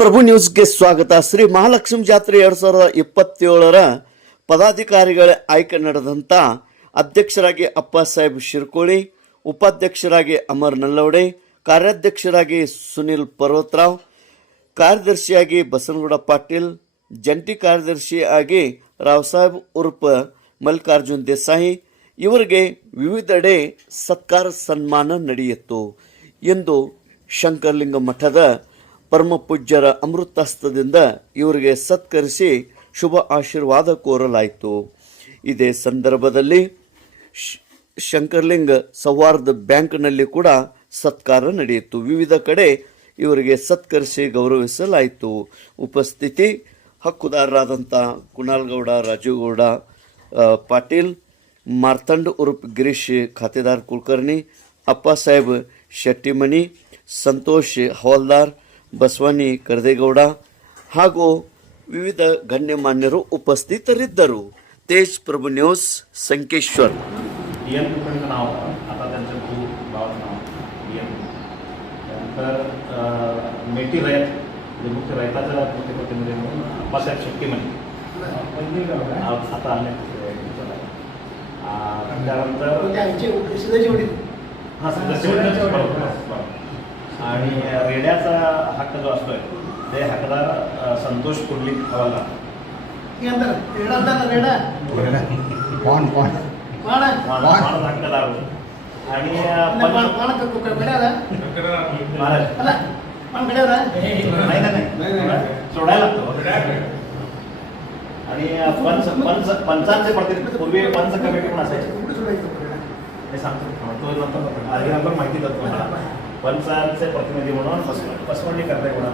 ಪ್ರಭು ನ್ಯೂಸ್ಗೆ ಸ್ವಾಗತ. ಶ್ರೀ ಮಹಾಲಕ್ಷ್ಮಿ ಜಾತ್ರೆ 2027ರ ಪದಾಧಿಕಾರಿಗಳ ಆಯ್ಕೆ ನಡೆದಂಥ ಅಧ್ಯಕ್ಷರಾಗಿ ಅಪ್ಪಾಸಾಹೇಬ್ ಶಿರ್ಕೋಳಿ, ಉಪಾಧ್ಯಕ್ಷರಾಗಿ ಅಮರ್ ನಲ್ಲವಡೆ, ಕಾರ್ಯಾಧ್ಯಕ್ಷರಾಗಿ ಸುನಿಲ್ ಪರ್ವತರಾವ್, ಕಾರ್ಯದರ್ಶಿಯಾಗಿ ಬಸನಗೌಡ ಪಾಟೀಲ್, ಜಂಟಿ ಕಾರ್ಯದರ್ಶಿಯಾಗಿ ರಾವ್ಸಾಹೇಬ್ ಉರ್ಫ್ ಮಲ್ಲಿಕಾರ್ಜುನ್ ದೇಸಾಯಿ ಇವರಿಗೆ ವಿವಿಧೆಡೆ ಸತ್ಕಾರ ಸನ್ಮಾನ ನಡೆಯಿತು ಎಂದು ಶಂಕರಲಿಂಗ ಮಠದ ಪರಮ ಪೂಜ್ಯರ ಅಮೃತಹಸ್ತದಿಂದ ಇವರಿಗೆ ಸತ್ಕರಿಸಿ ಶುಭ ಆಶೀರ್ವಾದ ಕೋರಲಾಯಿತು. ಇದೇ ಸಂದರ್ಭದಲ್ಲಿ ಶಂಕರಲಿಂಗ ಸೌಹಾರ್ದ ಬ್ಯಾಂಕ್ನಲ್ಲಿ ಕೂಡ ಸತ್ಕಾರ ನಡೆಯಿತು. ವಿವಿಧ ಕಡೆ ಇವರಿಗೆ ಸತ್ಕರಿಸಿ ಗೌರವಿಸಲಾಯಿತು. ಉಪಸ್ಥಿತಿ ಹಕ್ಕುದಾರರಾದಂಥ ಕುಣಾಲ್ಗೌಡ, ರಾಜುಗೌಡ ಪಾಟೀಲ್, ಮಾರ್ತಂಡ್ ಉರ್ಫ್ ಗಿರೀಶ್ ಖಾತೆದಾರ್ ಕುಲಕರ್ಣಿ, ಅಪ್ಪಾಸಾಹೇಬ್ ಶೆಟ್ಟಿಮನಿ, ಸಂತೋಷ್ ಹವಾಲ್ದಾರ್, ಬಸವನಿ ಕರ್ದೇಗೌಡ ಹಾಗೂ ವಿವಿಧ गण्यमान्यರು उपस्थितरिद्ದರು. तेज प्रभू न्यूज संकेश्वर. नाव आता त्यांचं भावाचं नाव त्यानंतर मेटी रयत मुख्य रयताचं मुख्य प्रतिनिधी म्हणून अप्पासाहेब शेट्टीमणी आता अनेक त्यानंतर आणि रेड्याचा हक्क जो असतोय ते हकदार संतोष कुर्ली हवालदार हक्कदार आणि सोडायला लागतो. आणि पंचांचे प्रतिनिधी पूर्वी पंच कमिटी पण असायची हे सांगतो तो नंतर माहिती करतो. पंचांचे प्रतिनिधी म्हणून पसवंडी करताय कोणा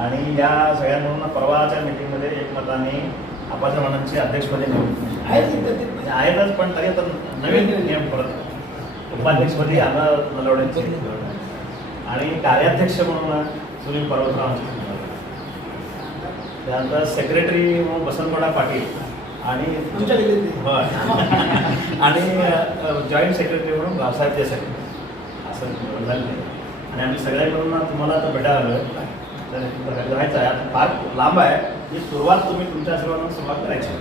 आणि या सगळ्या म्हणून परवाच्या मीटिंगमध्ये एकमताने आपासाहेबांची अध्यक्षपदी निवडून आहेतच, पण तरी आता नवीन नियम परत उपाध्यक्षपदी आमदार नलवडेंचे आणि कार्याध्यक्ष म्हणून सुनील पर्वतरावांचे, त्यानंतर सेक्रेटरी म्हणून बसनगौडा पाटील आणि जॉईंट सेक्रेटरी म्हणून रावसाहेब देसाई असं झालं. आणि आम्ही सगळ्या मिळून तुम्हाला आता भेटायला आलो तर राहायचं आहे. आता फार लांब आहे ही सुरुवात तुम्ही तुमच्या आशीर्वादाने सुरुवात करायची.